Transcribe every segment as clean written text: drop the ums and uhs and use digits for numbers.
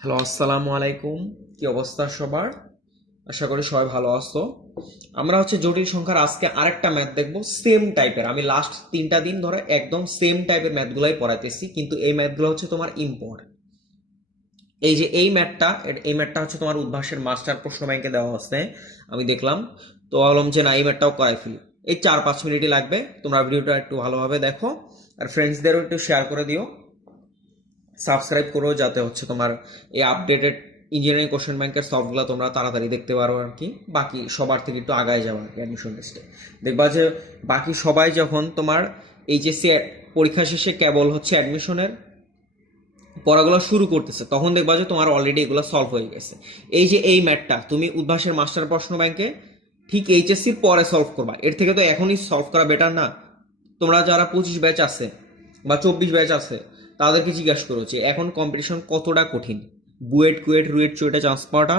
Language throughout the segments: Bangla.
হ্যালো, আসসালামু আলাইকুম। কি অবস্থা সবার? আশা করি সবাই ভালো আছো। আমরা জটিল সংখ্যার আজকে আরেকটা ম্যাথ দেখবো, সেম টাইপের। আমি লাস্ট 3টা দিন ধরে একদম সেম টাইপের ম্যাথগুলাই পড়াইতেছি, কিন্তু এই ম্যাথগুলো তোমার ইম্পর্টেন্ট। এই ম্যাথটা তোমার উদ্ভাসের মাস্টার প্রশ্ন ব্যাংকে দেওয়া আছে। আমি দেখলাম, তো ভাবলাম যে না, এই ম্যাথটাও করাই ফেলি। এই 4-5 মিনিটই লাগবে। তোমরা ভিডিওটা একটু ভালোভাবে দেখো আর ফ্রেন্ডসদেরও একটু শেয়ার করে দিও, সাবস্ক্রাইব করো, যাতে তোমার এই আপডেটেড ইঞ্জিনিয়ারিং কোশ্চেন ব্যাংকের সলভগুলো তোমরা তাড়াতাড়ি দেখতে পারো আর কি। বাকি সবার থেকে একটু আগায় যাওয়া আর কি অ্যাডমিশন টেস্টে। দেখবা যে বাকি সবাই যখন তোমার এইচএসসি পরীক্ষা শেষে কেবল অ্যাডমিশনের পড়াগুলো শুরু করতেছে, তখন দেখবা যে তোমার অলরেডি এগুলো সলভ হয়ে গেছে। এই ম্যাথটা তুমি উদ্ভাসের মাস্টার প্রশ্ন ব্যাংকে ঠিক এইচএসসির পরে সলভ করবা। এর থেকে তো এখনই সলভ করা বেটার না? তোমরা যারা 25 ব্যাচ আছে বা 24 ব্যাচ আছে, তাদেরকে জিজ্ঞাসা করো যে এখন কম্পিটিশন কতটা কঠিন। বুয়েট, কুয়েট, রুয়েট, চুয়েটে চান্স পাওয়াটা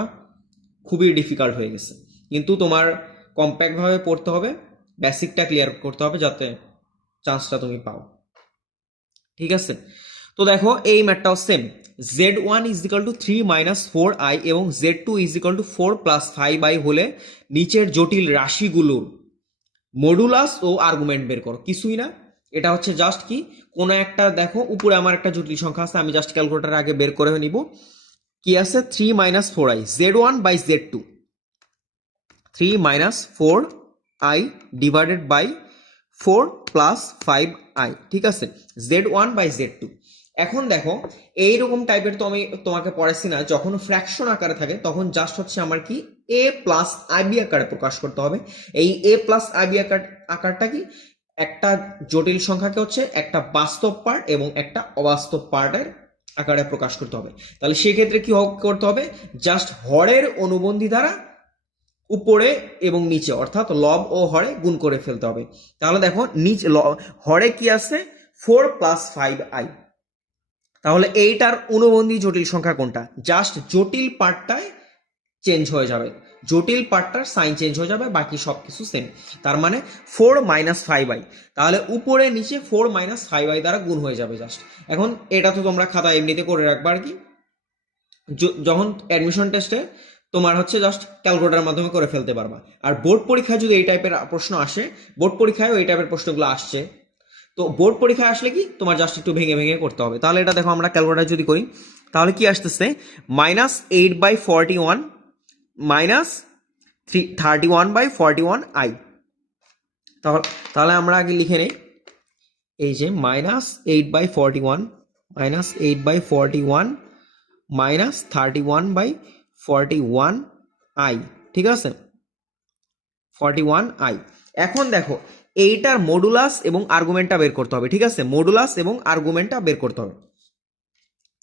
খুবই ডিফিকাল্ট হয়ে গেছে। কিন্তু তোমার কম্প্যাক্টভাবে পড়তে হবে, বেসিকটা ক্লিয়ার করতে হবে, যাতে চান্সটা তুমি পাও। ঠিক আছে? তো দেখো, এই ম্যাথটাও সেম। z1 = 3 - 4i এবং z2 = 4 + 5i হলে নিচের জটিল রাশিগুলোর মডুলাস ও আর্গুমেন্ট বের করো। কিছুই না, এটা জাস্ট কি, কোনো একটা দেখো উপরে আমার একটা জটিল সংখ্যা আছে, আমি জাস্ট ক্যালকুলেটার আগে বের করে নিব। কি আছে? 3 - 4i, z1/z2, 3 - 4i divided by 4 + 5i। ঠিক আছে, z1/z2। এখন দেখো, এইরকম টাইপের তো আমি তোমাকে পড়াইছি না, যখন ফ্র্যাকশন আকারে থাকে তখন জাস্ট আমার কি, a প্লাস আইবি আকারে প্রকাশ করতে হবে। এই a প্লাস আইবি আকারটা কি, একটা জটিল সংখ্যাকে একটা বাস্তব পার্ট এবং একটা অবাস্তব পার্টের আকারে প্রকাশ করতে হবে। তাহলে সেক্ষেত্রে কি করতে হবে? জাস্ট হরের অনুবন্ধী দ্বারা উপরে এবং নিচে, অর্থাৎ লব ও হরে গুণ করে ফেলতে হবে। তাহলে দেখো, হরে কি আছে? 4 + 5i। তাহলে এইটার অনুবন্ধী জটিল সংখ্যা কোনটা? জাস্ট জটিল পার্টটায় চেঞ্জ হয়ে যাবে, জটিল পার্টটার সাইন চেঞ্জ হয়ে যাবে, বাকি সবকিছু সেম। তার মানে 4 - 5i। তাহলে উপরে নিচে 4 - 5i দ্বারা গুণ হয়ে যাবে জাস্ট। এখন এটা তো তোমরা খাতা এমনিতে করে রাখবা আর কি। যখন অ্যাডমিশন টেস্টে তোমার জাস্ট ক্যালকুলেটারের মাধ্যমে করে ফেলতে পারবা। আর বোর্ড পরীক্ষায় যদি এই টাইপের প্রশ্ন আসে, বোর্ড পরীক্ষায়ও এই টাইপের প্রশ্নগুলো আসছে, তো বোর্ড পরীক্ষায় আসলে কি, তোমার জাস্ট একটু ভেঙে ভেঙে করতে হবে। তাহলে এটা দেখো, আমরা ক্যালকুলেটার যদি করি, তাহলে কি আসতেছে? -8/41 -31/41i। তাহলে আমরা আগে লিখে নেই, এই যে -8/41 -8/41 -31/41i। ঠিক আছে, 41i। এখন দেখো, এইটার মডুলাস এবং আর্গুমেন্টটা বের করতে হবে। ঠিক আছে, মডুলাস এবং আর্গুমেন্টটা বের করতে হবে।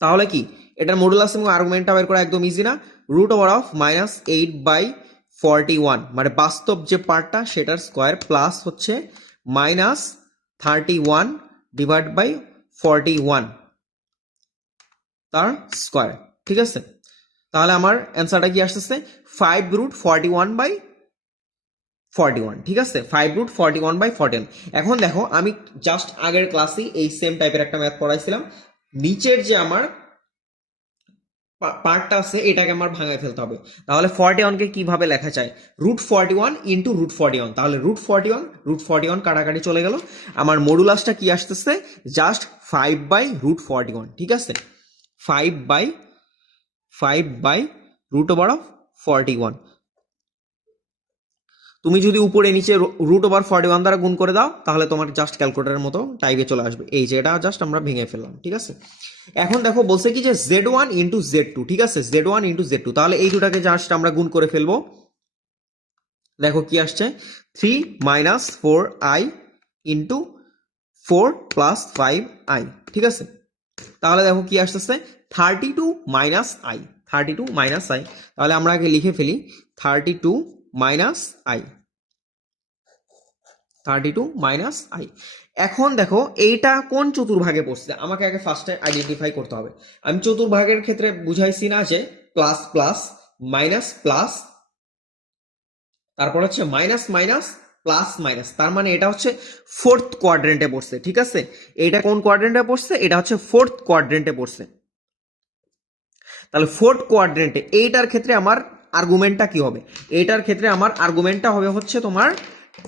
তাহলে কি, এটার মডুলাস এবং আর্গুমেন্টটা বের করা একদম ইজি না? √8/41, মানে বাস্তব যে পার্টটা সেটার স্কোয়ার, প্লাস -31 ডিভাইড বাই 41 তার স্কোয়ার। ঠিক আছে, তাহলে আমার অ্যান্সারটা কি আসতেছে? 5√41/41। ঠিক আছে, 5√41/41। এখন দেখো, আমি জাস্ট আগের ক্লাসেই এই সেম টাইপের একটা ম্যাথ পড়াইছিলাম। নিচের যে আমার পার্টটা আছে, এটাকে আমার ভাঙায় ফেলতে হবে। তাহলে 41কে কিভাবে লেখা যায়? √41 ইন্টু √41। তাহলে √41 কাটাকাটি চলে গেল। আমার মডুলাসটা কি আসতেছে? জাস্ট 5/√41। ঠিক আছে, 5/√41। তুমি যদি উপরে নিচে √41 দ্বারা গুণ করে দাও, তাহলে তোমার জাস্ট ক্যালকুলেটারের মতো টাইপে চলে আসবে। এই যে এটা জাস্ট আমরা ভেঙে ফেললাম। ঠিক আছে, এখন দেখো বলছে কি যে z1 * z2। ঠিক আছে, z1 * z2, তাহলে এই দুটাকে জাস্ট আমরা গুণ করে ফেলবো। দেখো কি আসছে? 3 - 4i ইন্টু 4 + 5i। ঠিক আছে, তাহলে দেখো কি আসতেছে? 32 - i, 32 - i। তাহলে আমরা আগে লিখে ফেলি 32 - i, 32 - i। এখন দেখো, এইটা কোন চতুর্ভাগে পড়ছে আমাকে আগে ফার্স্টে আইডেন্টিফাই করতে হবে। আমি চতুর্ভাগের ক্ষেত্রে বুঝাইছি না যে প্লাস প্লাস মাইনাস প্লাস, তারপর মাইনাস মাইনাস প্লাস মাইনাস, তার মানে এটা ফোর্থ কোয়াড্রেন্টে পড়ছে। ঠিক আছে, এটা কোন কোয়াড্রেন্টে পড়ছে? এটা ফোর্থ কোয়াড্রেন্টে পড়ছে। তাহলে ফোর্থ কোয়াড্রেন্টে এইটার ক্ষেত্রে আমার আর্গুমেন্টটা কি হবে? এইটার ক্ষেত্রে আমার আর্গুমেন্টটা হবে হচ্ছে তোমার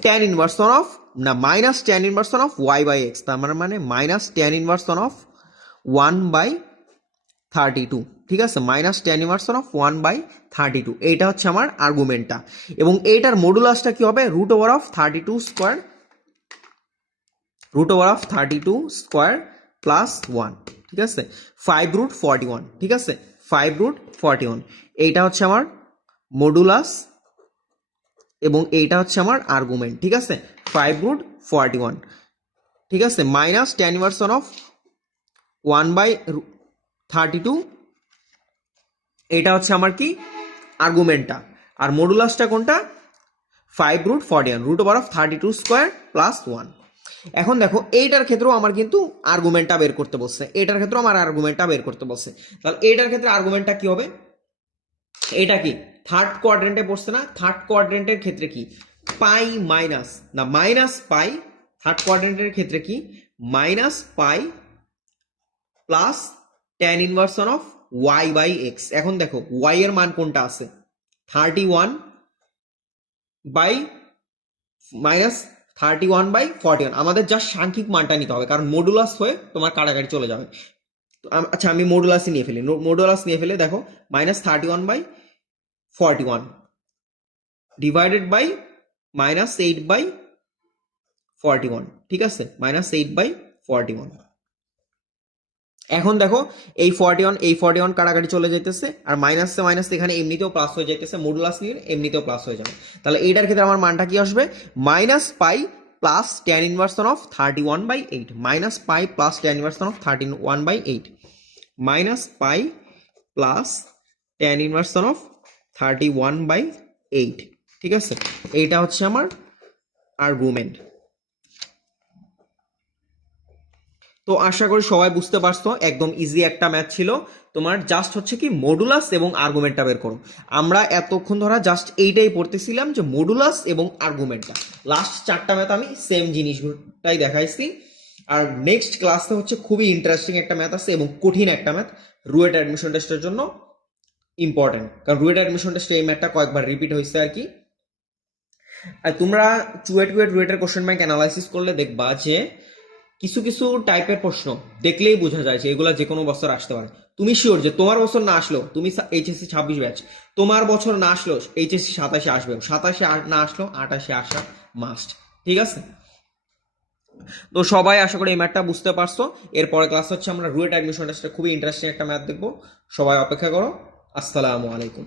tan ইনভার্স ওয়ান অফ না minus tan inverse one of y by x, তার মানে minus tan inverse one of 1/32, ঠিক আছে, minus tan inverse one of 1/32, এইটা হচ্ছে আমার আর্গুমেন্টটা। এবং এইটার মডুলাসটা কি হবে? Root over of 32 square, root over of 32 square plus 1, ঠিক আছে, 5√41, ঠিক আছে, 5√41, এইটা হচ্ছে আমার মডুলাস এবং এইটা হচ্ছে আমার আর্গুমেন্ট, ঠিক আছে, 5√41, ঠিক আছে, minus tan inverse one of 1/32, এটা হচ্ছে আমার কি আর্গুমেন্টটা। আর মডুলাসটা কোনটা? 5√41, root over of 32 square plus 1। এখন দেখো এইটার ক্ষেত্রেও আমার কিন্তু আর্গুমেন্টটা বের করতে বলছে, এটার ক্ষেত্রেও আমার আর্গুমেন্টটা বের করতে বলছে। তাহলে এইটার ক্ষেত্রে আর্গুমেন্টটা কি হবে? এটা কি থার্ড কোয়াড্রেন্টে পড়ছে না? থার্ড কোয়াড্রেন্টের ক্ষেত্রে কি পাই মাইনাস না মাইনাস পাই, থার্ড কোয়াড্রেন্টের ক্ষেত্রে কি minus pi plus tan inverse one of y by x. এখন দেখো y এর মান কোনটা আছে? 31 বাই মাইনাস 31/41, আমাদের যা সাংখ্যিক মানটা নিতে হবে, কারণ মডুলাস হয়ে তোমার কাটাকাটি চলে যাবে। আচ্ছা আমি মডুলাসই নিয়ে ফেলি, মডুলাস নিয়ে ফেলে দেখো মাইনাস 31/41 ডিভাইডেড বাই মাইনাস 8/41, ঠিক আছে, মাইনাস 8/41। এখন দেখো এই 41 কাটাকাটি চলে যাইতেছে, আর মাইনাসে মাইনাস এখানে এমনিতেও প্লাস হয়ে যাইতেছে, মডুলাস নিয়ে এমনিতেও প্লাস হয়ে যাবে। তাহলে এইটার ক্ষেত্রে আমার মানটা কি আসবে? Minus pi plus tan inverse one of 31/8, minus pi plus tan inverse one of 31/8, minus pi plus tan inverse one of 31/8, ঠিক আছে, এইটা হচ্ছে আমার আর্গুমেন্ট। তো আশা করি সবাই বুঝতে পারছো, একদম ইজি একটা ম্যাথ ছিল। তোমার জাস্ট হচ্ছে কি মডুলাস এবং আর্গুমেন্টটা বের করো। আমরা এতক্ষণ ধরা জাস্ট এইটাই পড়তেছিলাম যে মডুলাস এবং আর্গুমেন্টটা, লাস্ট 4টা ম্যাথ আমি সেম জিনিসটাই দেখাইছি। আর নেক্সট ক্লাসে হচ্ছে খুবই ইন্টারেস্টিং একটা ম্যাথ আছে এবং কঠিন একটা ম্যাথ, রুয়েট অ্যাডমিশন টেস্টের জন্য ইম্পর্টেন্ট, কারণ রুয়েট অ্যাডমিশন টেস্টে এই ম্যাথটা কয়েকবার রিপিট হয়েছে আর কি। আর তোমরা রুয়েটের কোশ্চেন ব্যাংক অ্যানালাইসিস করলে দেখবা যে কিছু কিছু টাইপের প্রশ্ন দেখলেই বোঝা যায় যে এগুলা যে কোনো বছর আসতে পারে। তুমি শিওর যে তোমার বছর না আসলো, তুমি এইচএসসি 26 ব্যাচ, তোমার বছর না আসলো এইচএসসি 27 আসবে, 27 না আসলো 28 আসা মাস্ট, ঠিক আছে। তো সবাই আশা করি এই ম্যাথটা বুঝতে পারছো। এরপরে ক্লাস হচ্ছে আমরা রুয়েট অ্যাডমিশন টেস্টে খুবই ইন্টারেস্টিং একটা ম্যাথ দেখবো, সবাই অপেক্ষা করো। আসসালামু আলাইকুম।